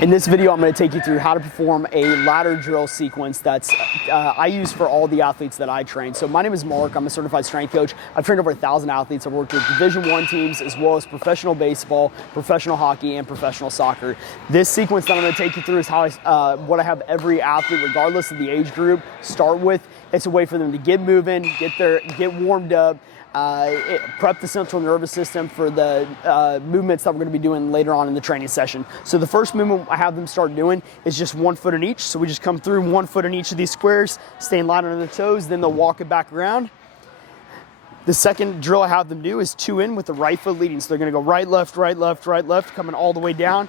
In this video, I'm going to take you through how to perform a ladder drill sequence that's I use for all the athletes that I train. So my name is Mark. I'm a certified strength coach. I've trained over 1,000 athletes. I've worked with Division I teams as well as professional baseball, professional hockey, and professional soccer. This sequence that I'm going to take you through is how what I have every athlete, regardless of the age group, start with. It's a way for them to get moving, get warmed up, prep the central nervous system for the movements that we're going to be doing later on in the training session. So the first movement I have them start doing is just 1 foot in each. So we just come through 1 foot in each of these squares, staying light on their toes, then they'll walk it back around. The second drill I have them do is 2 in with the right foot leading. So they're going to go right, left, right, left, right, left, coming all the way down.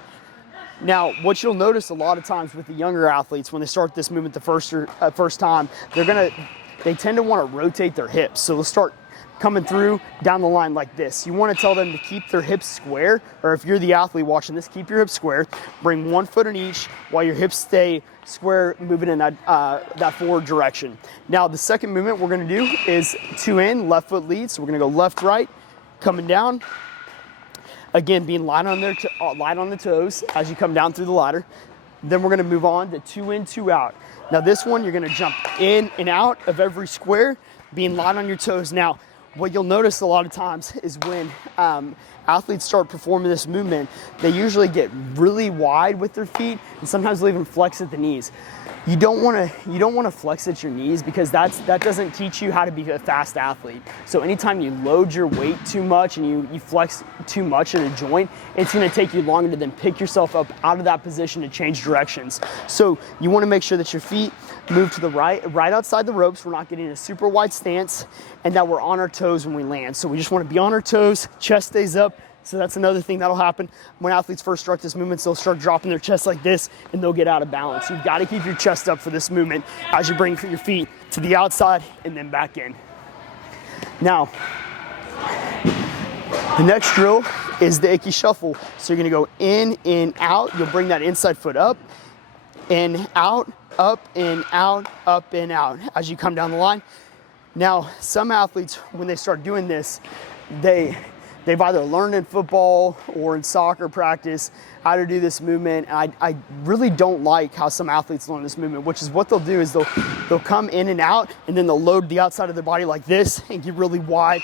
Now, what you'll notice a lot of times with the younger athletes when they start this movement the first time, they tend to want to rotate their hips. So they'll start coming through down the line like this. You want to tell them to keep their hips square, or if you're the athlete watching this, keep your hips square. Bring 1 foot in each while your hips stay square, moving in that forward direction. Now, the second movement we're going to do is 2 in, left foot lead. So we're going to go left, right, coming down. Again, being light on the toes as you come down through the ladder. Then we're going to move on to 2 in, 2 out. Now this one, you're going to jump in and out of every square, being light on your toes. Now, what you'll notice a lot of times is when athletes start performing this movement, they usually get really wide with their feet, and sometimes they'll even flex at the knees. You don't want to flex at your knees because that doesn't teach you how to be a fast athlete. So anytime you load your weight too much and you flex too much in a joint, it's going to take you longer to then pick yourself up out of that position to change directions. So you want to make sure that your feet move to the right outside the ropes. We're not getting a super wide stance, and that we're on our toes when we land. So we just want to be on our toes, chest stays up. So that's another thing that'll happen when athletes first start this movement. So they'll start dropping their chest like this and they'll get out of balance. You've got to keep your chest up for this movement as you bring your feet to the outside and then back in. Now, the next drill is the icky shuffle. So you're going to go in, out. You'll bring that inside foot up, in, out, up, in, out, up, and out as you come down the line. Now, some athletes, when they start doing this, they've either learned in football or in soccer practice how to do this movement. And I really don't like how some athletes learn this movement, which is what they'll do is they'll come in and out, and then they'll load the outside of their body like this and get really wide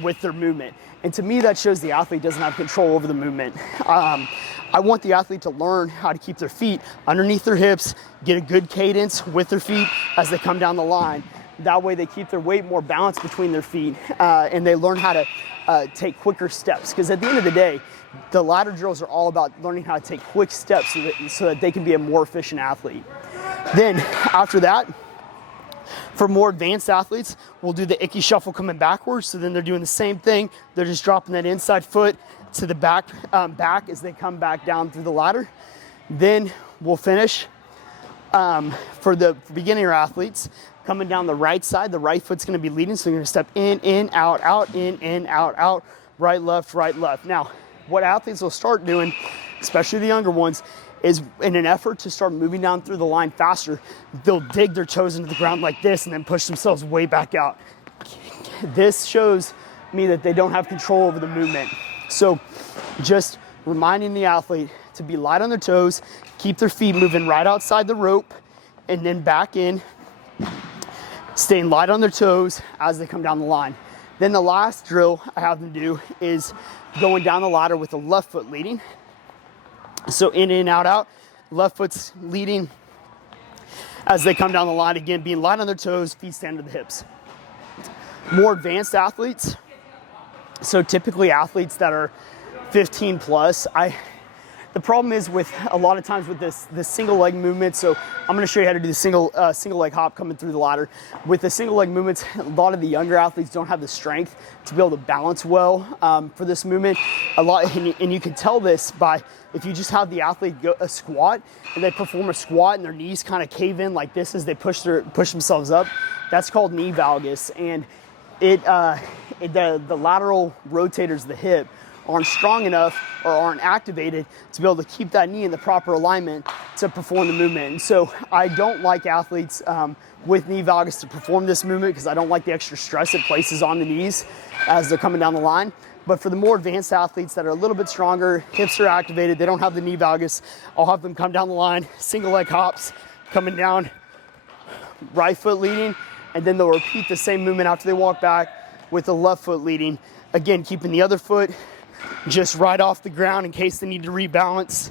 with their movement. And to me, that shows the athlete doesn't have control over the movement. I want the athlete to learn how to keep their feet underneath their hips, get a good cadence with their feet as they come down the line. That way they keep their weight more balanced between their feet, and they learn how to take quicker steps. Because at the end of the day, the ladder drills are all about learning how to take quick steps so that they can be a more efficient athlete. Then after that, for more advanced athletes, we'll do the icky shuffle coming backwards. So then they're doing the same thing. They're just dropping that inside foot to the back as they come back down through the ladder. Then we'll finish for the beginner athletes. Coming down the right side, the right foot's going to be leading, so you're going to step in, out, in, out, right, left. Now, what athletes will start doing, especially the younger ones, is in an effort to start moving down through the line faster, they'll dig their toes into the ground like this and then push themselves way back out. This shows me that they don't have control over the movement. So just reminding the athlete to be light on their toes, keep their feet moving right outside the rope, and then back in, staying light on their toes as they come down the line. Then the last drill I have them do is going down the ladder with the left foot leading. So in, out, left foot's leading as they come down the line. Again, being light on their toes, feet stand to the hips. More advanced athletes, so typically athletes that are 15 plus, the problem is with a lot of times with this single leg movement. So I'm going to show you how to do the single leg hop coming through the ladder. With the single leg movements, a lot of the younger athletes don't have the strength to be able to balance well for this movement. And you can tell this by if you just have the athlete go a squat and they perform a squat and their knees kind of cave in like this as they push themselves up. That's called knee valgus, and the lateral rotators of the hip aren't strong enough or aren't activated to be able to keep that knee in the proper alignment to perform the movement. And so I don't like athletes with knee valgus to perform this movement because I don't like the extra stress it places on the knees as they're coming down the line. But for the more advanced athletes that are a little bit stronger, hips are activated, they don't have the knee valgus, I'll have them come down the line, single leg hops, coming down, right foot leading, and then they'll repeat the same movement after they walk back with the left foot leading. Again, keeping the other foot just right off the ground in case they need to rebalance.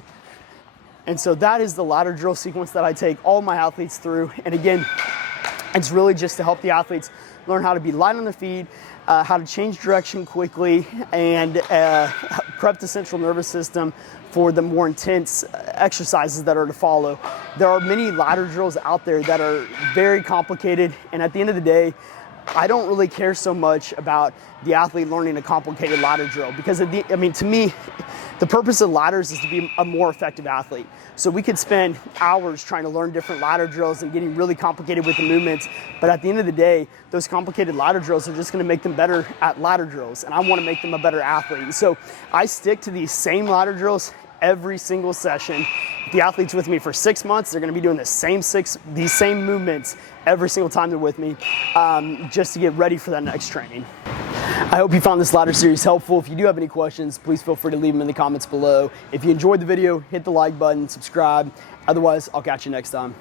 And so that is the ladder drill sequence that I take all my athletes through. And again, it's really just to help the athletes learn how to be light on their feet, how to change direction quickly, and prep the central nervous system for the more intense exercises that are to follow. There are many ladder drills out there that are very complicated, and at the end of the day, I don't really care so much about the athlete learning a complicated ladder drill, because to me, the purpose of ladders is to be a more effective athlete. So we could spend hours trying to learn different ladder drills and getting really complicated with the movements, but at the end of the day, those complicated ladder drills are just gonna make them better at ladder drills, and I wanna make them a better athlete. So I stick to these same ladder drills every single session. If the athlete's with me for 6 months, they're gonna be doing these same movements every single time they're with me, just to get ready for that next training. I hope you found this ladder series helpful. If you do have any questions, please feel free to leave them in the comments below. If you enjoyed the video, hit the like button, subscribe. Otherwise, I'll catch you next time.